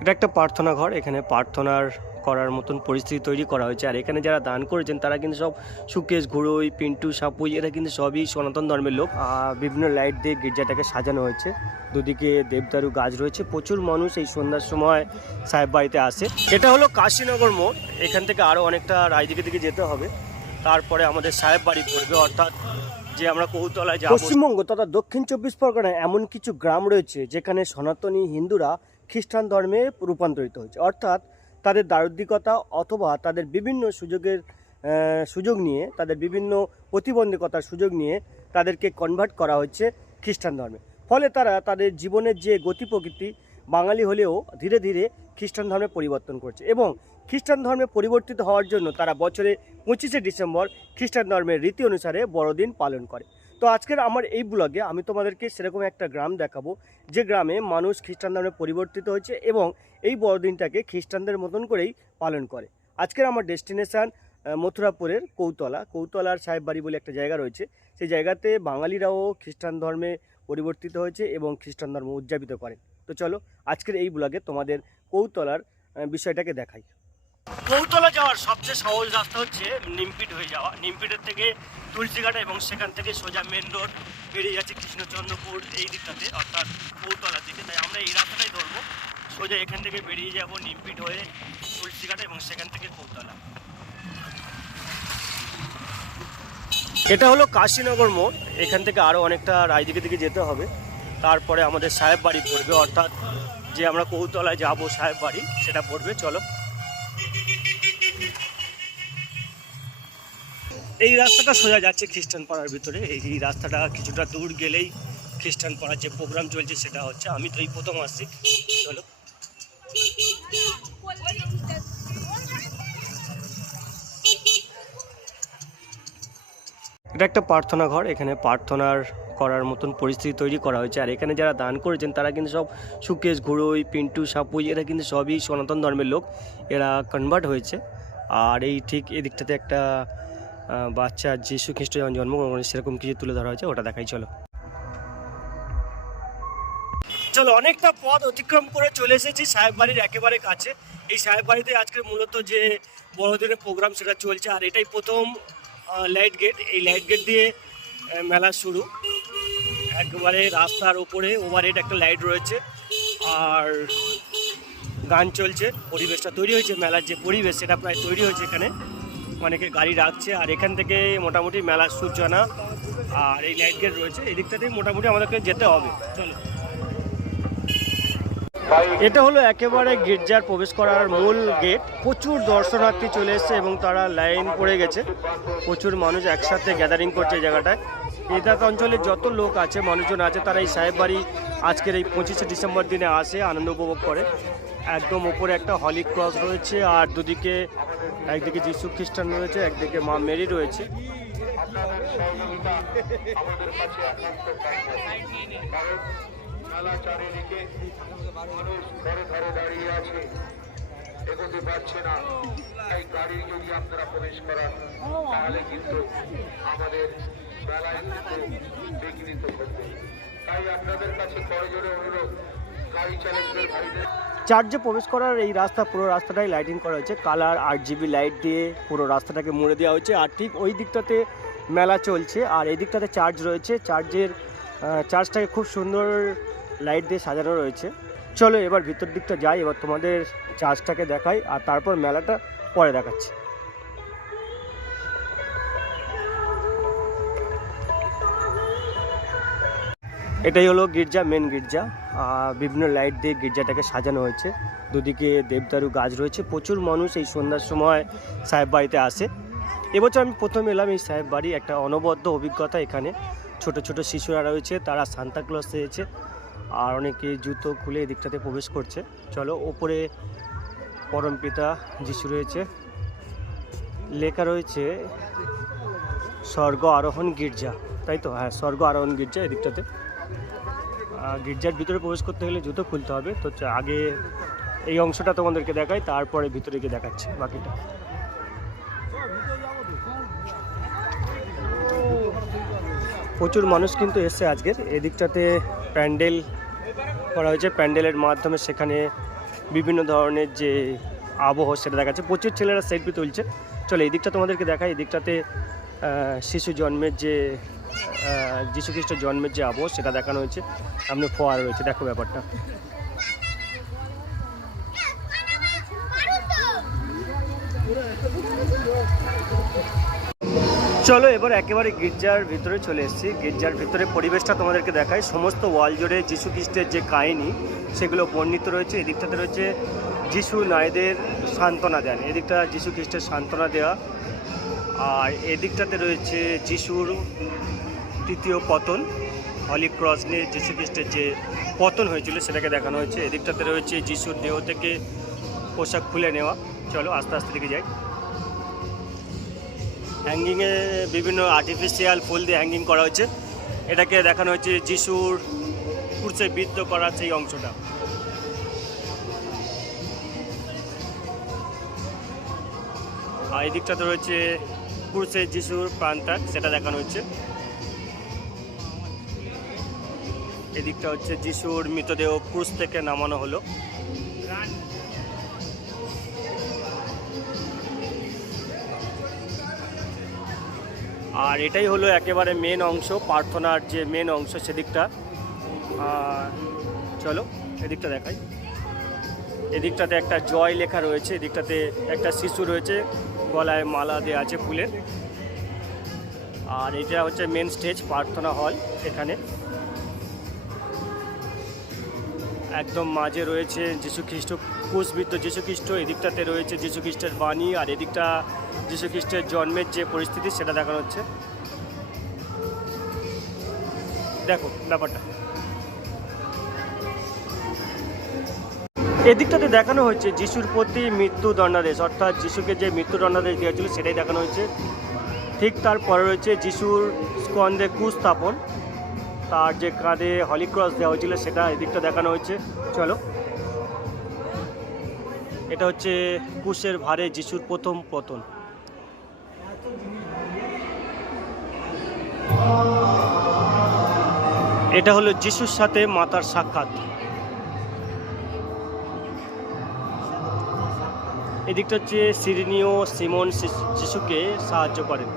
এটা একটা প্রার্থনা ঘর, এখানে প্রার্থনার করার মতন পরিস্থিতি তৈরি করা হয়েছে। আর এখানে যারা দান করেছেন, তারা কিন্তু সব সুকেশ ঘুড়োই পিন্টু, সাপুই, এরা কিন্তু সবই সনাতন ধর্মের লোক। বিভিন্ন লাইট দিয়ে গির্জাটাকে সাজানো হয়েছে। দুদিকে দেবদারু গাছ রয়েছে। প্রচুর মানুষ এই সন্ধ্যার সময় সাহেব বাড়িতে আসে। এটা হলো কাশীনগর মোড়। এখান থেকে আরও অনেকটা রায়দিকে দিকে যেতে হবে। তারপরে আমাদের সাহেব বাড়ি পড়বে, অর্থাৎ যে আমরা কৌতলায় যাব। পশ্চিমবঙ্গ তথা দক্ষিণ চব্বিশ পরগনায় এমন কিছু গ্রাম রয়েছে, যেখানে সনাতনী হিন্দুরা খ্রিস্টান ধর্মে রূপান্তরিত হয়েছে। অর্থাৎ তাদের দারিদ্রিকতা অথবা তাদের বিভিন্ন সুযোগের সুযোগ নিয়ে, তাদের বিভিন্ন প্রতিবন্ধকতার সুযোগ নিয়ে তাদেরকে কনভার্ট করা হচ্ছে খ্রিস্টান ধর্মে। ফলে তারা তাদের জীবনের যে গতি প্রকৃতি, বাঙালি হলেও ধীরে ধীরে খ্রিস্টান ধর্মে পরিবর্তন করছে এবং খ্রিস্টান ধর্মে পরিবর্তিত হওয়ার জন্য তারা বছরে পঁচিশে ডিসেম্বর খ্রিস্টান ধর্মের রীতি অনুসারে বড়দিন পালন করে। তো আজকের আমার এই ব্লগে আমি তোমাদেরকে সেরকম একটা গ্রাম দেখাবো, যে গ্রামে মানুষ খ্রিস্টান ধর্মে পরিবর্তিত হয়েছে এবং এই বড়দিনটাকে খ্রিস্টানদের মতন করেই পালন করে। আজকের আমার ডেস্টিনেশন মথুরাপুরের কৌতলা। কৌতলার সাহেব বাড়ি বলে একটা জায়গা রয়েছে। সেই জায়গাতে বাঙালিরাও খ্রিস্টান ধর্মে পরিবর্তিত হয়েছে এবং খ্রিস্টান ধর্ম উদযাপিত করেন তো চলো, আজকের এই ব্লগে তোমাদের কৌতলার বিষয়টাকে দেখাই। কৌতলা যাওয়ার সবচেয়ে সহজ রাস্তা হচ্ছে নিমপিট হয়ে যাওয়া। নিমপিটের থেকে তুলসীঘাটা এবং সেখান থেকে সোজা মেন রোড বেরিয়ে যাচ্ছে কৃষ্ণচন্দ্রপুর এই দিকটাতে, অর্থাৎ কৌতলার দিকে। তাই আমরা এই রাস্তাটাই ধরবো। সোজা এখান থেকে বেরিয়ে যাব নিমপিট হয়ে তুলসীঘাটা এবং সেখান থেকে কৌতলা এটা হলো কাশীনগর মোড়। এখান থেকে আরও অনেকটা রায়দিকে দিকে যেতে হবে। তারপরে আমাদের সাহেব বাড়ি পড়বে, অর্থাৎ যে আমরা কৌতলায় যাব সাহেব বাড়ি, সেটা পড়বে। চলো। এই রাস্তাটা সোজা যাচ্ছে খ্রিস্টান পাড়ার ভিতরে। এই রাস্তাটা কিছুটা দূর গেলেই খ্রিস্টান পাড়ার যে প্রোগ্রাম চলছে সেটা হচ্ছে, আমি তো এই প্রথম আসছি। চলো। এটা একটা প্রার্থনা ঘর, এখানে প্রার্থনার করার মতন পরিস্থিতি তৈরি করা হয়েছে। আর এখানে যারা দান করেছেন, তারা কিন্তু সব সুকেশ ঘুড়োই পিন্টু, সাপুই, এরা কিন্তু সবই সনাতন ধর্মের লোক। এরা কনভার্ট হয়েছে। আর এই ঠিক এদিকটাতে একটা বাচ্চা যিশু খ্রিস্ট যখন জন্মগ্রহণ করে সেরকম কিছু তুলে ধরা হয়েছে, ওটা দেখাই, চলো। চলো, অনেকটা পথ অতিক্রম করে চলে এসেছি সাহেব বাড়ির একেবারে কাছে। এই সাহেব বাড়িতে আজকে মূলত যে বড়দিনের প্রোগ্রাম সেটা চলছে, আর এটাই প্রথম লাইট গেট এই লাইট গেট দিয়ে মেলা শুরু। একবারে রাস্তার উপরে ওভারহেড একটা লাইট রয়েছে, আর গান চলছে, পরিবেশটা তৈরি হয়েছে, মেলার যে পরিবেশ সেটা প্রায় তৈরি হয়েছে এখানে। অনেকে গাড়ি রাখছে, আর এখান থেকে মোটামুটি মেলার সূচনা, আর এই লাইট গেট রয়েছে। এই দিকটাতেই মোটামুটি আমাদেরকে যেতে হবে। চলো। এটা হলো একেবারে গির্জার প্রবেশ করার মূল গেট প্রচুর দর্শনার্থী চলে এসেছে এবং তারা লাইন পড়ে গেছে। প্রচুর মানুষ একসাথে গ্যাদারিং করছে এই জায়গাটায়। এদাক অঞ্চলে যত লোক আছে, মানুষজন আছে, তারা এই সাহেব বাড়ি আজকের এই পঁচিশে ডিসেম্বর দিনে আসে, আনন্দ উপভোগ করে। একদম ওপরে একটা হলি ক্রস রয়েছে আর দুদিকে একদিকে যিশু খ্রিস্টান রয়েছে, একদিকে মা মেরি রয়েছে। না তাই আপনাদের কাছে অনুরোধ, গাড়ি চালকদের চার্চে প্রবেশ করার এই রাস্তা, পুরো রাস্তাটাই লাইটিং করা হয়েছে। কালার আট জিবি লাইট দিয়ে পুরো রাস্তাটাকে মুড়ে দেওয়া হয়েছে। আর ঠিক ওই দিকটাতে মেলা চলছে। আর এই দিকটাতে চার্জ রয়েছে। চার্জের চার্জটাকে খুব সুন্দর লাইট দিয়ে সাজানো রয়েছে। চলো এবার ভিতর দিকটা যাই। এবার তোমাদের চার্জটাকে দেখাই। আর তারপর মেলাটা পরে দেখাচ্ছি। এটাই হলো গির্জা মেন গির্জা। বিভিন্ন লাইট দিয়ে গির্জাটাকে সাজানো হয়েছে। দুদিকে দেবদারু গাছ রয়েছে। প্রচুর মানুষ এই সন্ধ্যার সময় সাহেব বাড়িতে আসে। এবছর আমি প্রথম এলাম এই সাহেব বাড়ি, একটা অনবদ্য অভিজ্ঞতা এখানে। ছোট ছোট শিশুরা রয়েছে, তারা সান্তাক্লজ এসেছে আর অনেকে জুতো খুলে এদিকটাতে প্রবেশ করছে। চলো, ওপরে পরমপিতা যিশু রয়েছে। লেখা রয়েছে, স্বর্গ আরোহণ গির্জা। তাই তো? হ্যাঁ স্বর্গ আরোহণ গির্জা এদিকটাতে। গির্জার ভিতরে প্রবেশ করতে হলে জুতো খুলতে হবে। তো আগে এই অংশটা তোমাদেরকে দেখাই, তারপরে ভিতরে গিয়ে দেখাচ্ছি বাকিটা। প্রচুর মানুষ কিন্তু এসছে আজকের। এদিকটাতে প্যান্ডেল করা হয়েছে। প্যান্ডেলের মাধ্যমে সেখানে বিভিন্ন ধরনের যে আবহ সেটা দেখাচ্ছে প্রচুর ছেলেরা সেলফি তুলছে। চলো এই দিকটা তোমাদেরকে দেখায় এদিকটাতে দিকটাতে শিশু জন্মের যে আহ, যীশুখ্রিস্ট জন্মের যে আবহ সেটা দেখানো হয়েছে। সামনে ফোয়ারা রয়েছে দেখো ব্যাপারটা। চলো এবার একেবারে গির্জার ভিতরে চলে এসেছি। গির্জার ভিতরে পরিবেশটা তোমাদেরকে দেখায় সমস্ত ওয়াল জুড়ে যীশু খ্রিস্টের যে কাহিনী সেগুলো বর্ণিত রয়েছে। এদিকটাতে রয়েছে যিশু নারীদের সান্ত্বনা দেন। এদিকটা যীশু খ্রিস্টের সান্ত্বনা দেওয়া আর এদিকটাতে রয়েছে যিশুর তৃতীয় পতন। হলি ক্রস নিয়ে যীশু খ্রিস্টের যে পতন হয়েছিল, সেটাকে দেখানো হয়েছে। এদিকটাতে রয়েছে যিশুর দেহ থেকে পোশাক খুলে নেওয়া। চলো আস্তে আস্তে দিকে যাই। হ্যাঙ্গিংয়ে বিভিন্ন আর্টিফিশিয়াল ফুল দিয়ে হ্যাঙ্গিং করা হয়েছে। এটাকে দেখানো হয়েছে যিশুর কুর্সে বৃদ্ধ করার সেই অংশটা। আর এই দিকটাতে রয়েছে কুর্সে যিশুর প্রান্তাক সেটা দেখানো হচ্ছে এদিকটা হচ্ছে যিশুর মৃতদেহ ক্রুশ থেকে নামানো হলো। আর এটাই হলো একেবারে মেন অংশ, প্রার্থনার যে মেন অংশ সেদিকটা। চলো, এদিকটা দেখাই। এদিকটাতে একটা জয় লেখা রয়েছে, এদিকটাতে একটা শিশু রয়েছে, গলায় মালা দেওয়া আছে ফুলের। আর এটা হচ্ছে মেন স্টেজ প্রার্থনা হল এখানে। একদম মাঝে রয়েছে যীশু খ্রিস্ট ক্রুশবিদ্ধ যীশু খ্রিস্ট এদিকটাতে রয়েছে যীশু খ্রিস্টের বাণী আর এদিকটা যীশু খ্রিস্টের জন্মের যে পরিস্থিতি সেটা দেখানো হচ্ছে। দেখো ব্যাপারটা। এদিকটাতে দেখানো হচ্ছে যিশুর প্রতি মৃত্যু দণ্ডাদেশ, অর্থাৎ যিশুকে যে মৃত্যু দণ্ডাদেশ দেওয়া ছিল সেটাই দেখানো হয়েছে। ঠিক তারপরে রয়েছে যিশুর স্কন্দে কুস্থাপন। তার যে কাঁধে হলিক্রস দেওয়া হয়েছিল সেটা এদিকটা দেখানো হয়েছে। চলো। এটা হচ্ছে কুশের ভারে যিশুর প্রথম পতন। এটা হলো যিশুর সাথে মাতার সাক্ষাৎ। এদিকটা হচ্ছে সিরিনীয় সিমন যিশুকে সাহায্য করেন।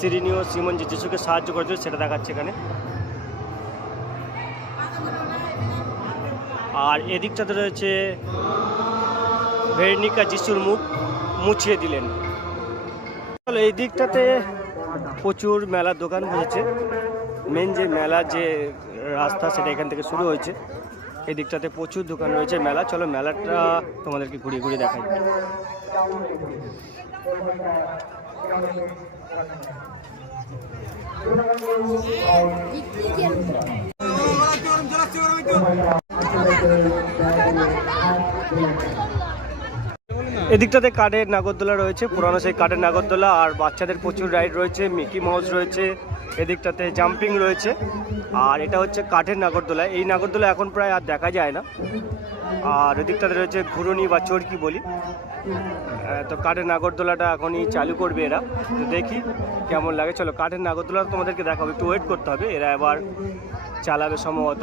সিরিনীয় সিমন যে যিশুকে সাহায্য করেছিল সেটা দেখাচ্ছে এখানে। আর এদিকটাতে রয়েছে ভেরনিকা যিশুর মুখ মুছিয়ে দিলেন। চলো এই দিকটাতে প্রচুর মেলার দোকান বসেছে। মেন যে মেলা যে রাস্তা সেটা এখান থেকে শুরু হয়েছে। এই দিকটাতে প্রচুর দোকান রয়েছে মেলা। চলো মেলাটা তোমাদেরকে ঘুরিয়ে ঘুরিয়ে দেখাই। এদিকটাতে কাঠের নাগরদোলা রয়েছে, পুরানো সেই কাঠের নাগরদোলা, আর বাচ্চাদের প্রচুর রাইড রয়েছে, মিকি মাউস রয়েছে, এদিকটাতে জাম্পিং রয়েছে, আর এটা হচ্ছে কাঠের নাগরদোলা। এই নাগরদোলা এখন প্রায় আর দেখা যায় না। আর এদিকটাতে রয়েছে ঘুরুনি বা চরকি বলি। তো কাঠের নাগরদোলাটা এখনই চালু করবে এরা। তো দেখি কেমন লাগে। চলো, কাঠের নাগরদোলা তোমাদেরকে দেখাবো, একটু ওয়েট করতে হবে। এরা এবার চালাবে সম্ভবত।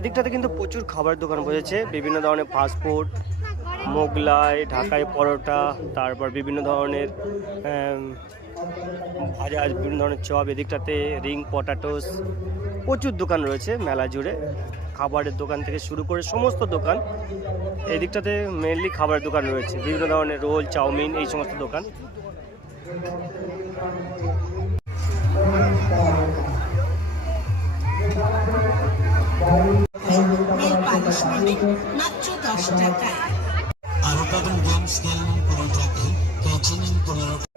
এদিকটাতে কিন্তু প্রচুর খাবার দোকান বসেছে বিভিন্ন ধরনের ফাস্টফুড মোগলাই ঢাকায় পরোটা, তারপর বিভিন্ন ধরনের ভাজা, বিভিন্ন ধরনের চপ, এদিকটাতে রিং পটাটোস, প্রচুর দোকান রয়েছে মেলা জুড়ে। খাবারের দোকান থেকে শুরু করে সমস্ত দোকান। এই দিকটাতে মেনলি খাবারের দোকান রয়েছে। বিভিন্ন ধরনের রোল, চাউমিন, এই সমস্ত দোকান। মাত্র দশ টাকায়। পাবেন গেমস গেমিং পনেরো টাকায়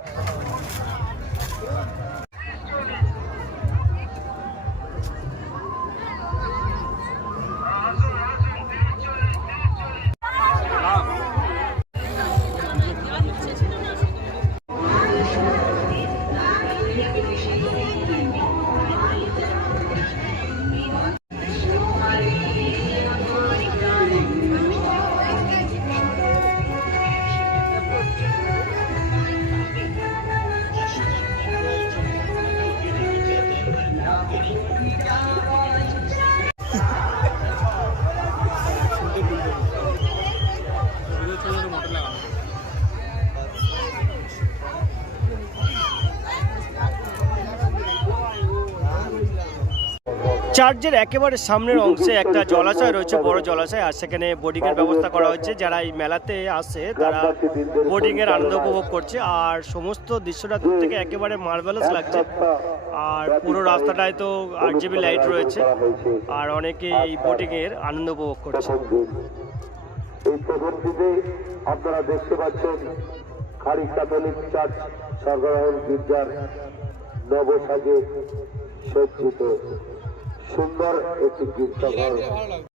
চার্চের একেবারে সামনের অংশে একটা জলাশয় রয়েছে, বড় জলাশয়, আর সেখানে এর ব্যবস্থা করা হয়েছে। যারা এই মেলাতে আসে, তারা এর আনন্দ উপভোগ করছে, আর সমস্ত দৃশ্যটা দূর থেকে একেবারে মার্ভেলাস লাগছে। আর পুরো রাস্তাটায় তো আট জিবি লাইট রয়েছে, আর অনেকে এই বোটিং এর আনন্দ উপভোগ করছে। আপনারা দেখতে পাচ্ছেন খারি ক্যাথলিক চার্চ গির্জার নবসাজে সজ্জিত। সুন্দর একটি গির্জাঘর